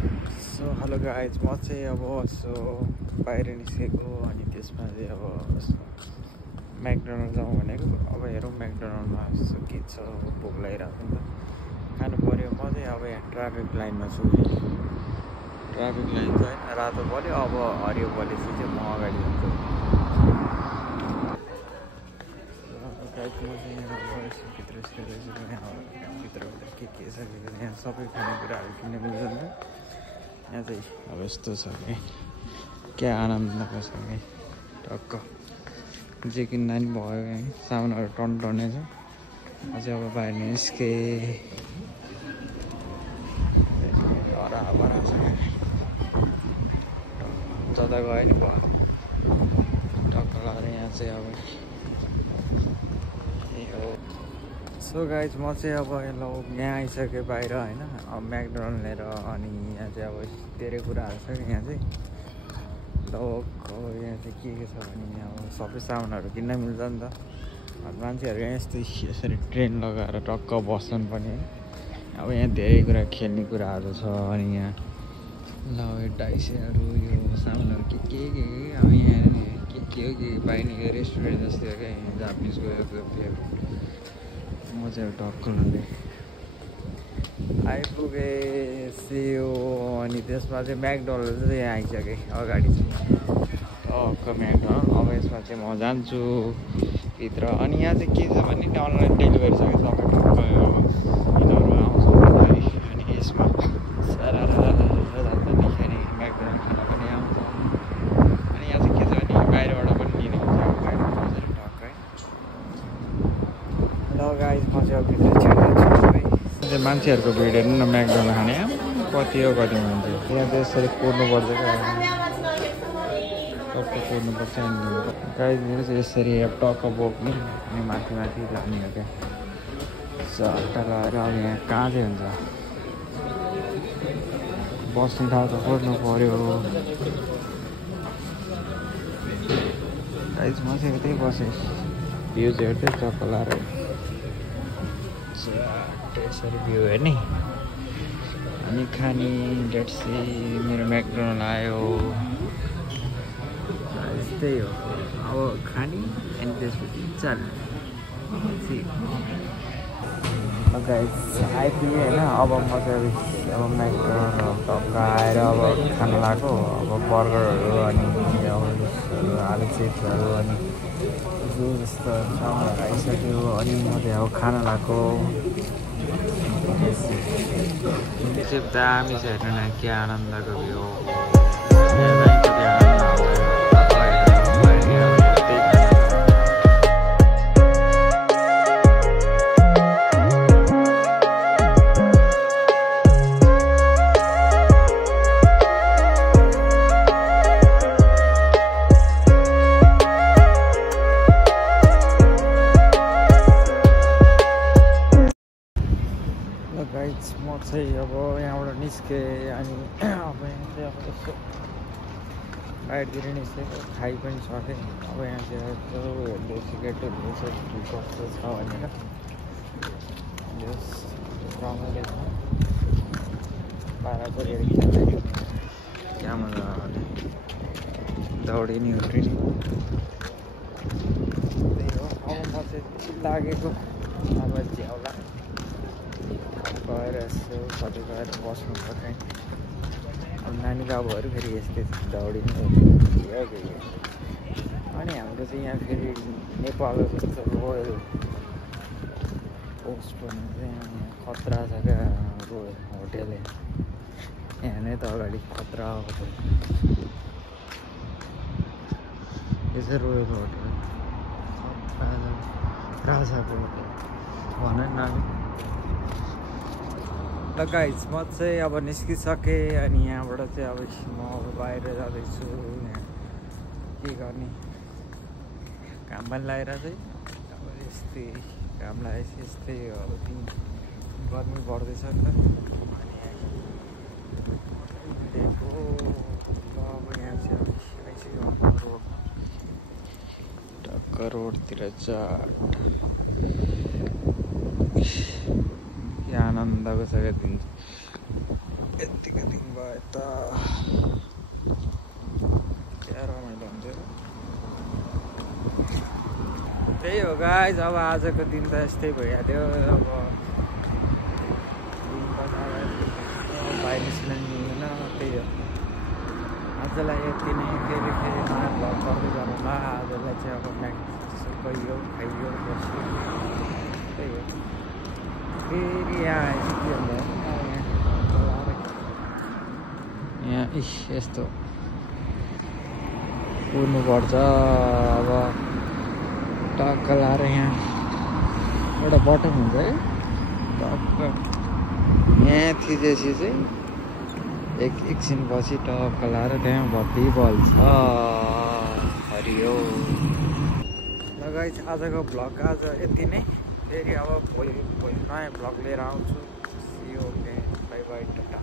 So hello guys म चाहिँ अब सो बाहिर निस्केको अनि त्यसमा चाहिँ अब म्याकडोनल्ड जाउँ भनेको। अब हेरौँ म्याकडोनल्डमा यसो के छ, भोक लागिरहेको नि त, खानु पऱ्यो। म चाहिँ अब यहाँ ट्राफिक लाइनमा छु। ट्राफिक लाइन छ होइन, रातो बल्यो, अब हरियो बलेपछि चाहिँ म अगाडि जान्छु। गाइज म चाहिँ यहाँ यसो भित्र भित्र के छ यहाँ सबै खानेकुराहरू किन्न मिल्छ नि त। यहाँ चाहिँ अब यस्तो छ कि क्या आनन्दको छ कि टक्क जे किन्दा नि भयो है, सामानहरू टन्टने छ। अझै अब बाहिर निस्के हराभरा छ जता गयो नि भयो टक्क लगाएर। यहाँ चाहिँ अब सो गाइज म चाहिँ अब यहाँ आइसकेँ बाहिर होइन, अब म्याकडोनल्ड लिएर। अनि यहाँ चाहिँ अब धेरै कुराहरू छ कि यहाँ चाहिँ अब यहाँ चाहिँ के छ भने अब सबै सामानहरू किन्न मिल्छ नि त। मान्छेहरू यहाँ यसरी ट्रेन लगाएर टक्क बस्छन् पनि। अब यहाँ धेरै कुरा खेल्ने कुराहरू छ। अनि यहाँ डाइसेहरू यो सामानहरू के अब यहाँ के पाइने रेस्टुरेन्ट जस्तै हो क्या यहाँ जापानिज गयो म चाहिँ टक्क लगे आइपुगेँ सियो। अनि त्यसमा चाहिँ म्याकडोनल्ड चाहिँ यहाँ आइसकेँ अगाडि चाहिँ टक्क म्याकडोनल्ड। अब यसमा चाहिँ म जान्छु भित्र। अनि यहाँ चाहिँ के छ भने अनलाइन डेलिभरी छ कि सबै टक्क यिनीहरू आउँछ अनि यसमा सारा जान्छ नि म्याकडोनल्ड खाना पनि आउँछ। अनि यहाँ चाहिँ के छ भने बाहिरबाट पनि लिने हुन्छ टक्क है। ल गाइज म चाहिँ अब भित्र छिर्दैछु है। मान्छेहरूको भिड हेर्नु न म्याकडोनल्ड खाने कति हो कति मान्छे। यहाँ चाहिँ यसरी कुर्नुपर्छ क्या, टक्क कुर्नुपर्छ। अनि गाइजहरू चाहिँ यसरी टक्क बोक्ने अनि माथि माथि लाने हो क्या चट्टा लगाएर। अब यहाँ कहाँ चाहिँ हुन्छ बस्ने ठाउँ त खोज्नु पऱ्यो। गाइज म चाहिँ यतै बसेँ भ्यू चाहिँ हेर्दै चक्क लगाएर यसरी भ्यू हेर्ने अनि खाने। लेट्स सी मेरो म्याकडोनल्ड आयो यस्तै हो। अब खाने अनि त्यसपछि चाल्ने गाइस आइपुग्यो होइन। अब म चाहिँ अब म्याकडोनल्ड टक्क आएर अब खानु लाग्यो। अब बर्गरहरू अनि आलु चिप्सहरू अनि जस्तो सामानहरू आइसक्यो। अनि म चाहिँ अब खान लाग्यो। चाहिँ दामी छ हेर्नु न, क्या आनन्दको भ्यू। गाइज म चाहिँ अब यहाँबाट निस्केँ। अनि अब यहाँ चाहिँ अब यसो बाहिरतिर निस्केको खाइ पनि सकेँ। अब यहाँ चाहिँ यसो हेर्दैछु केटोहरू यसो कस्तो छ भनेर। रमाइलो छ पारापुरीहरू खेल्दै क्या मजा दौडिने उफ्रिने त्यही हो। अब म चाहिँ लागेको अब झ्याउला गएर यसो कतै गएर बस्नु सकेँ। अब नानी बाबुहरू फेरि यस्तै दौडिने अनि हाम्रो चाहिँ यहाँ फेरि नेपालको जस्तो रोयल पोस्ट भन्ने चाहिँ यहाँ खतरा छ क्या रोयल होटेल। यहाँ नै त अगाडि खतरा होटेल यो चाहिँ रोयल होटेल राजाको होटेल भन न। ल गाइज म चाहिँ अब निस्किसकेँ। अनि यहाँबाट चाहिँ अब म बाहिर जाँदैछु। यहाँ के गर्ने काम पनि लगाएर चाहिँ अब यस्तै काम लगाएपछि यस्तै अब गर्मी बढ्दैछ नि त। अनि अब यहाँ चाहिँ अब आइसक्यो रोड टक्क रोडतिर चाट के आनन्दको छ क्या दिन यतिको दिन यता क्या रमाइलो हुन्थ्यो। त्यही हो गाइस, अब आजको दिन त यस्तै भइहाल्यो। अब बाहिर निस्किन मिल्दैन, त्यही हो। आजलाई यति नै, फेरि नयाँ भ्लग गर्दै गरौँला। आजलाई चाहिँ अब म्याक्स गइयो, खाइयो, बस्यो, त्यही हो। फेरि यहाँ आइपुग्यो यहाँ यस्तो कुर्नुपर्छ। अब टक्क लाएर यहाँ एउटा बटन हुन्छ है, टक्क यहाँ थिचेपछि चाहिँ एकछिनपछि टक्क लाएर त्यहाँ बत्ती बल्छ। हरियो। ल गाइस, आजको भ्लग आज यति नै। फेरि अब भोलि नयाँ भ्लग लिएर आउँछु। See you, okay, bye bye, Tata.